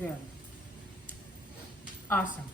good. Awesome.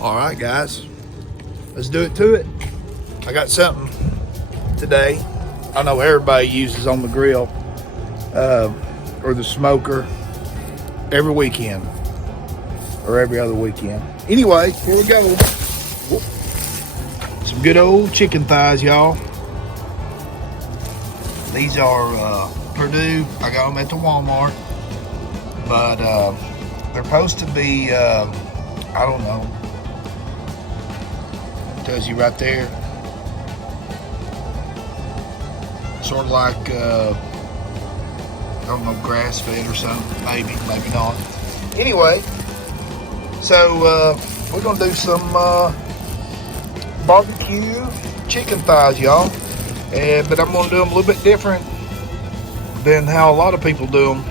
Alright guys, let's do it to it. I got something today I know everybody uses on the grill or the smoker every weekend or every other weekend. Anyway, here we go. Whoop. Some good old chicken thighs, y'all. These are Purdue. I got them at the Walmart, but they're supposed to be I don't know. Tells you right there, sort of like I don't know, grass fed or something, maybe not. Anyway, so we're gonna do some barbecue chicken thighs, y'all, but I'm gonna do them a little bit different than how a lot of people do them.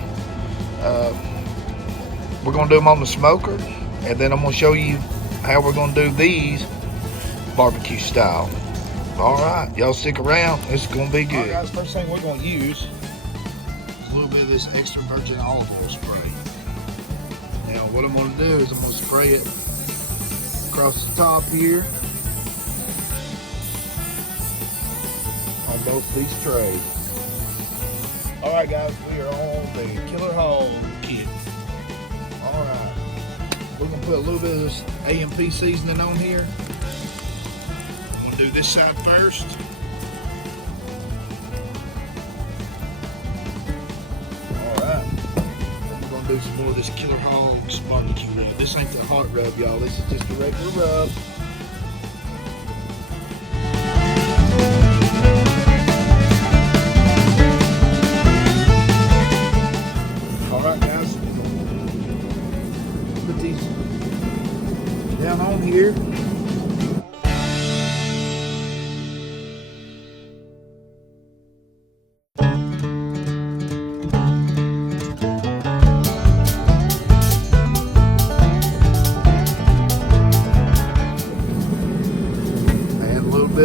We're gonna do them on the smoker, and then I'm gonna show you how we're gonna do these barbecue style. All right, y'all stick around. It's gonna be good. All right, guys, first thing we're gonna use is a little bit of this extra virgin olive oil spray. Now, what I'm gonna do is I'm gonna spray it across the top here on both these trays. All right, guys, we are on the Killer Hog kit. All right, we're gonna put a little bit of this AMP seasoning on here. Do this side first. Alright. We're gonna do some more of this Killer Hogs barbecue rub. This ain't the hot rub, y'all. This is just a regular rub. Alright guys. Put these down on here.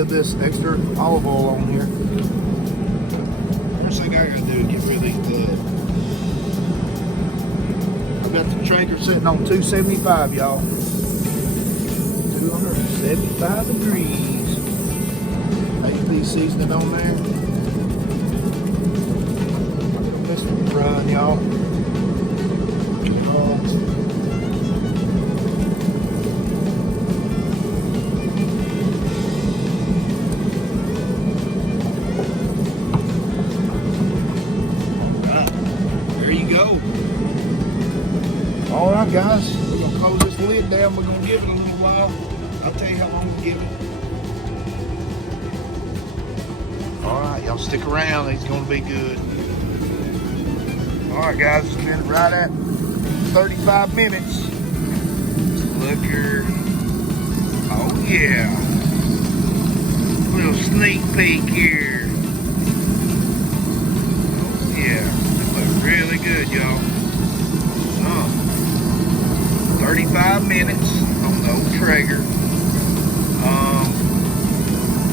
This extra olive oil on here. First thing I gotta do is get rid of these gloves. I've got the Traeger sitting on 275, y'all. 275 degrees. AP seasoning on there. Missed the run, y'all. Alright guys, we're going to close this lid down. We're going to give it a little while. I'll tell you how long we give it. Alright, y'all stick around. It's going to be good. Alright guys, it's been right at 35 minutes. Looker. Oh yeah. A little sneak peek here. Oh yeah. It looks really good, y'all. 35 minutes on the old Traeger,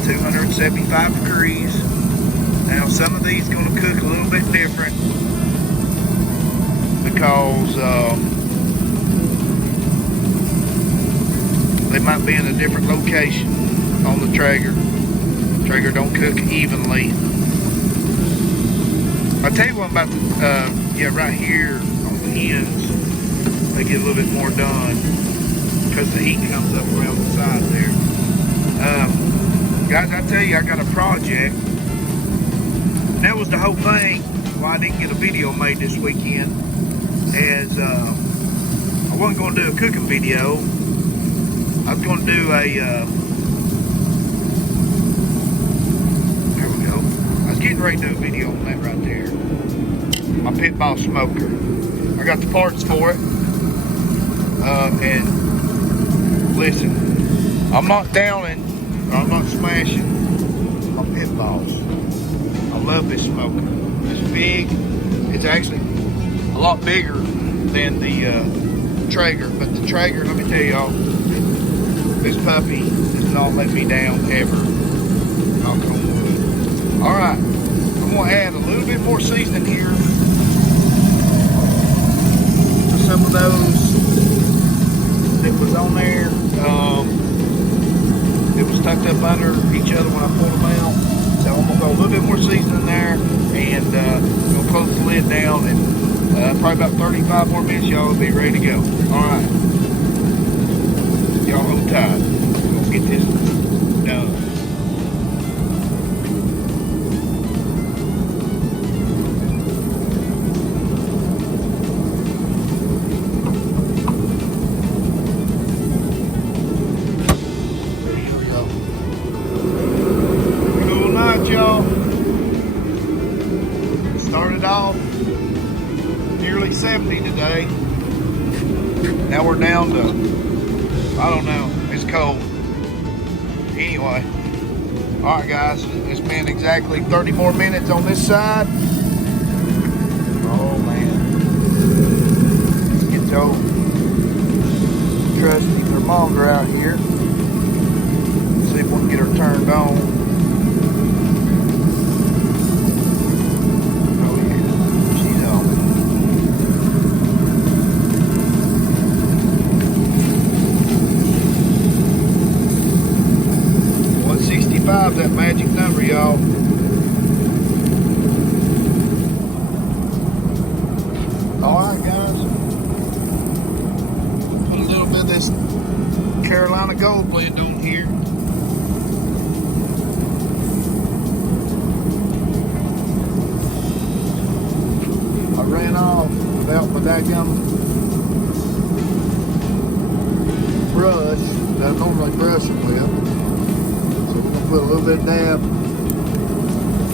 275 degrees. Now some of these going to cook a little bit different because they might be in a different location on the Traeger. Traeger don't cook evenly. I'll tell you what about the, yeah, right here on the ends. They get a little bit more done because the heat comes up around the side there. Guys, I tell you, I got a project. That was the whole thing why I didn't get a video made this weekend is I wasn't going to do a cooking video. I was going to do a there we go. I was getting ready to do a video on that right there. My pit ball smoker. I got the parts for it. And listen, I'm not downing or I'm not smashing my pit balls. I love this smoker. It's big. It's actually a lot bigger than the Traeger, but the Traeger, let me tell y'all, this puppy does not let me down ever. Knock on wood. All right, I'm gonna add a little bit more seasoning here to some of those that was on there. It was tucked up under each other when I pulled them out. So I'm gonna go a little bit more seasoning there, and I'm gonna close the lid down, and probably about 35 more minutes, y'all will be ready to go. All right, y'all hold tight. Let's get this done. Y'all, started off nearly 70 today. Now we're down to, I don't know, it's cold. Anyway, all right guys, it's been exactly 30 more minutes on this side. Oh man, let's get the old trusty thermometer out here. See if we can get her turned on. 165 is that magic number, y'all. Alright guys, put a little bit of this Carolina Gold blend on here. I ran off without my daggum brush that I normally brush them with. So we're going to put a little bit of dab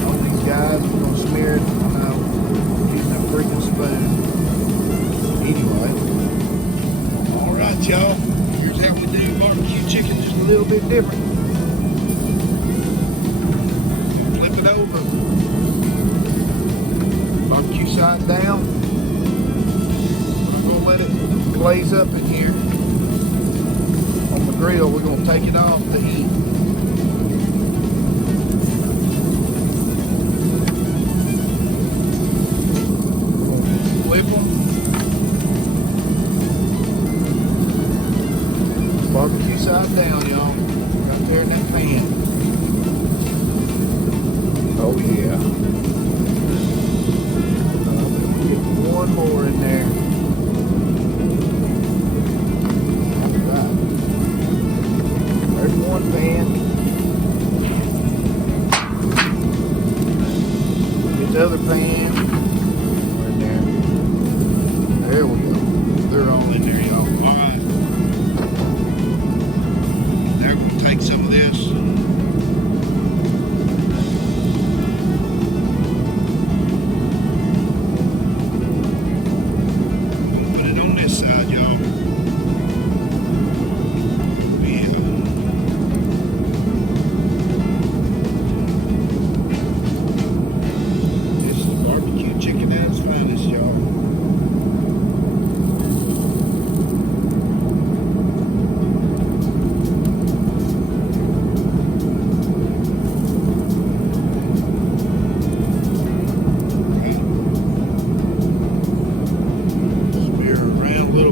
on these guys. We're going to smear it, using that freaking spoon. Anyway. Alright y'all, here's how we do barbecue chicken, just a little bit different. Flip it over. Barbecue side down. I'm going to let it glaze up in here. On the grill, we're going to take it off the heat. Flip them. Barbecue side down, y'all. Right there in that pan. Oh yeah. Get one more in there. Alright. There's one pan. Get the other pan. Right there. There we go. They're all in there, y'all. Alright. Now we're going to take some of this. Put it on this side, y'all. Yeah. This is barbecue chicken at its finest, y'all.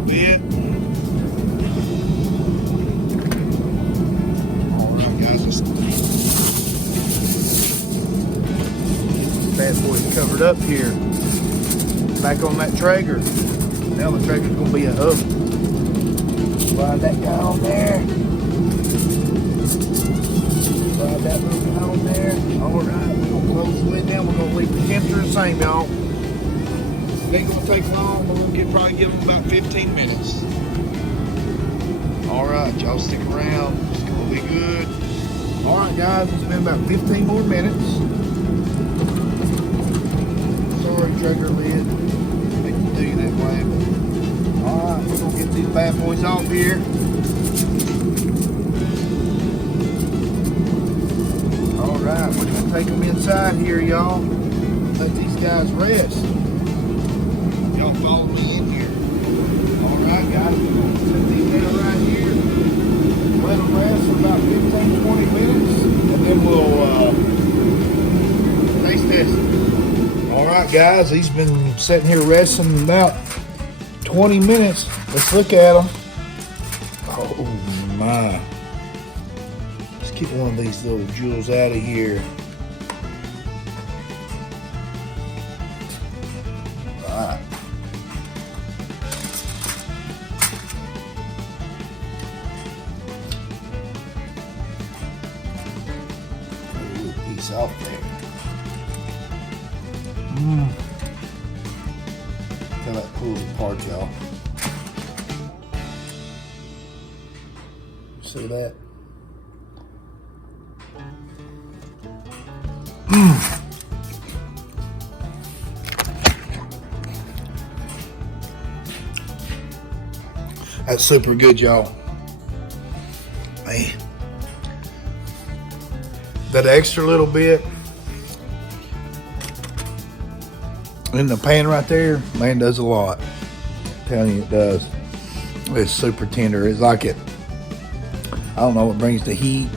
Bit. Alright guys, let's bad boy's covered up here. Back on that Traeger. Now the Traeger's gonna be a oven. Slide that guy on there. Slide that little guy on there. Alright, we're gonna close the lid down. We're gonna leave the temperature the same, y'all. ain't gonna take long. We're gonna probably give them about 15 minutes. All right, y'all stick around. It's gonna be good. All right, guys, it's been about 15 more minutes. Sorry, Traeger lid. Make you do that way, but all right, we're gonna get these bad boys off here. All right, we're gonna take them inside here, y'all. Let these guys rest. Y'all follow me in here. All right, guys, we're gonna set these down right here. Let them rest for about 15-20 minutes, and then we'll taste test it. All right, guys, he's been sitting here resting about 20 minutes. Let's look at him. Oh my. Let's get one of these little jewels out of here. All right. Piece out there. How that pulls apart, y'all. See that? That's super good, y'all. Man. That extra little bit in the pan right there, man, does a lot. I'm telling you, it does. It's super tender. It's like it, I don't know, it brings the heat.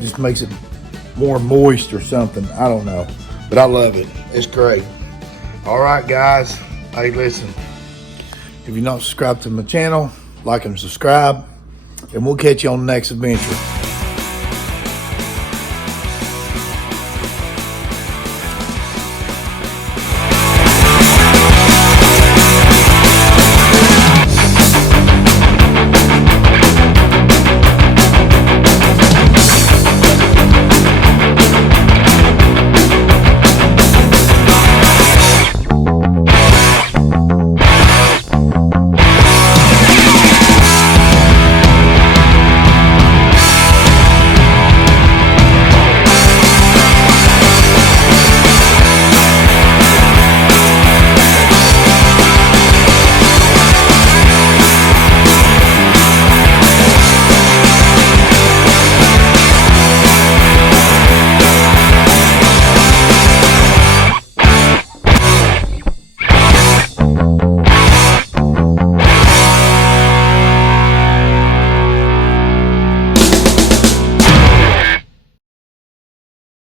Just makes it more moist or something. I don't know. But I love it. It's great. All right, guys. Hey, listen. If you're not subscribed to my channel, like and subscribe. And we'll catch you on the next adventure.